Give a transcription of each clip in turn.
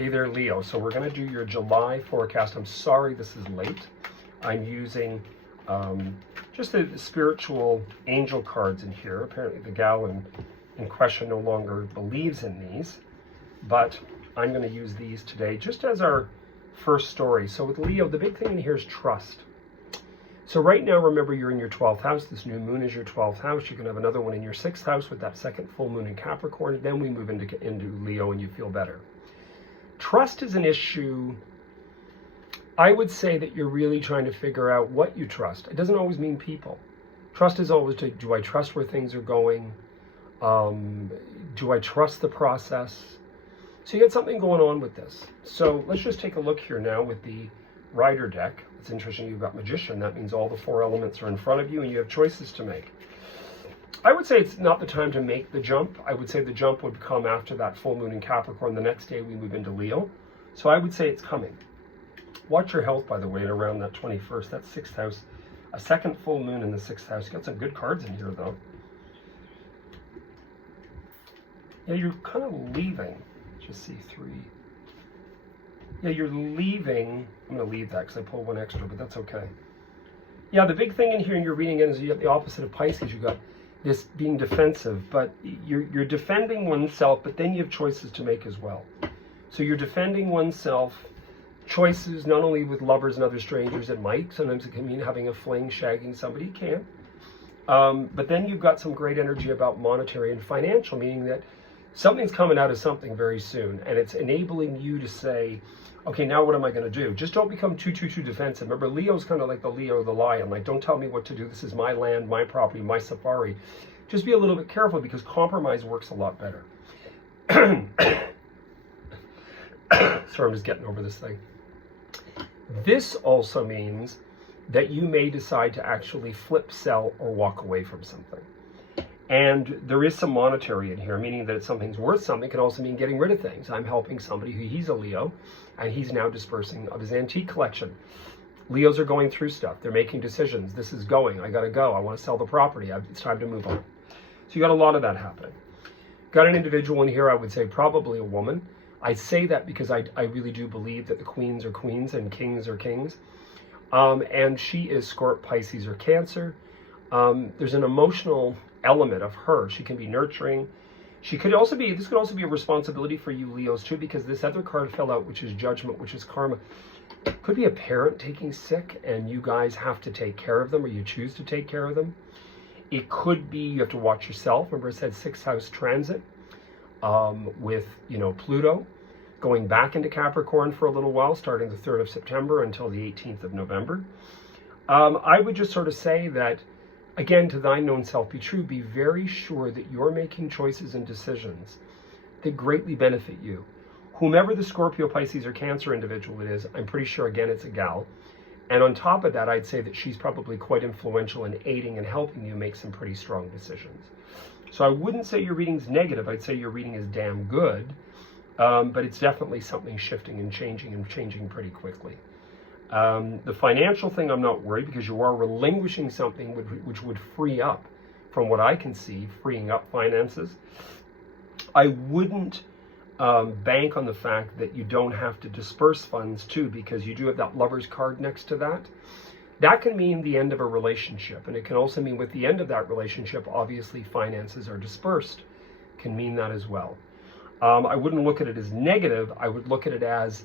Hey there, Leo. So we're going to do your July forecast. I'm sorry this is late. I'm using just the spiritual angel cards in here. Apparently the gal in question no longer believes in these, but I'm going to use these today just as our first story. So with Leo, the big thing in here is trust. So right now, remember, you're in your 12th house. This new moon is your 12th house. You can have another one in your 6th house with that second full moon in Capricorn. Then we move into Leo and you feel better. Trust is an issue. I would say that you're really trying to figure out what you trust. It doesn't always mean people. Trust is always, do I trust where things are going? Do I trust the process? So you got something going on with this. So let's just take a look here now with the Rider deck. It's interesting you've got Magician. That means all the 4 elements are in front of you and you have choices to make. I would say it's not the time to make the jump. I would say the jump would come after that full moon in Capricorn. The next day we move into Leo. So I would say it's coming. Watch your health, by the way, at around that 21st. That's 6th house. A second full moon in the 6th house. You got some good cards in here, though. Yeah, you're kind of leaving. Just see 3. Yeah, you're leaving. I'm going to leave that because I pulled 1 extra, but that's okay. Yeah, the big thing in here in your reading is you got the opposite of Pisces. You got this being defensive, but you're defending oneself, but then you have choices to make as well. So you're defending oneself, choices not only with lovers and other strangers. It might, sometimes it can mean having a fling, shagging somebody, you can. But then you've got some great energy about monetary and financial, meaning that something's coming out of something very soon, and it's enabling you to say, okay, now what am I going to do? Just don't become too defensive. Remember, Leo's kind of like the Leo, the lion. Like, don't tell me what to do. This is my land, my property, my safari. Just be a little bit careful because compromise works a lot better. Sorry, I'm just getting over this thing. This also means that you may decide to actually flip, sell, or walk away from something. And there is some monetary in here, meaning that if something's worth something, it can also mean getting rid of things. I'm helping somebody who, he's a Leo, and he's now dispersing of his antique collection. Leos are going through stuff. They're making decisions. This is going. I got to go. I want to sell the property. It's time to move on. So you got a lot of that happening. Got an individual in here, I would say probably a woman. I say that because I really do believe that the queens are queens and kings are kings. And she is Scorpio, Pisces, or Cancer. There's an emotional element of her. She can be nurturing. She could also be, this could also be a responsibility for you Leos too, because this other card fell out, which is Judgment, which is karma. Could be a parent taking sick and you guys have to take care of them, or you choose to take care of them. It could be you have to watch yourself. Remember I said 6th house transit with, Pluto going back into Capricorn for a little while, starting the 3rd of September until the 18th of November. I would just sort of say that, again, to thine known self be true, be very sure that you're making choices and decisions that greatly benefit you. Whomever the Scorpio, Pisces, or Cancer individual it is, I'm pretty sure, again, it's a gal. And on top of that, I'd say that she's probably quite influential in aiding and helping you make some pretty strong decisions. So I wouldn't say your reading's negative. I'd say your reading is damn good. But it's definitely something shifting and changing pretty quickly. The financial thing, I'm not worried because you are relinquishing something which would free up, from what I can see, freeing up finances. I wouldn't bank on the fact that you don't have to disperse funds too, because you do have that Lover's card next to that. That can mean the end of a relationship, and it can also mean with the end of that relationship, obviously finances are dispersed. Can mean that as well. I wouldn't look at it as negative. I would look at it as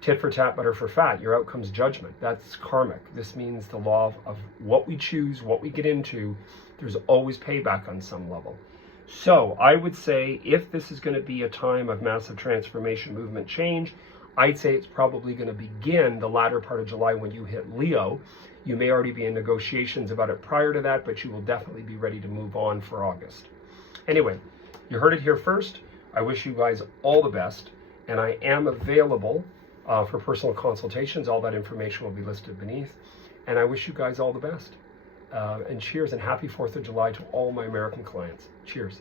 tit for tat, butter for fat. Your outcome's judgment. That's karmic. This means the law of what we choose, what we get into, there's always payback on some level. So I would say if this is going to be a time of massive transformation, movement, change, I'd say it's probably going to begin the latter part of July when you hit Leo. You may already be in negotiations about it prior to that, but you will definitely be ready to move on for August. Anyway, you heard it here first. I wish you guys all the best, and I am available for personal consultations. All that information will be listed beneath, and I wish you guys all the best. And cheers, and happy 4th of July to all my American clients. Cheers.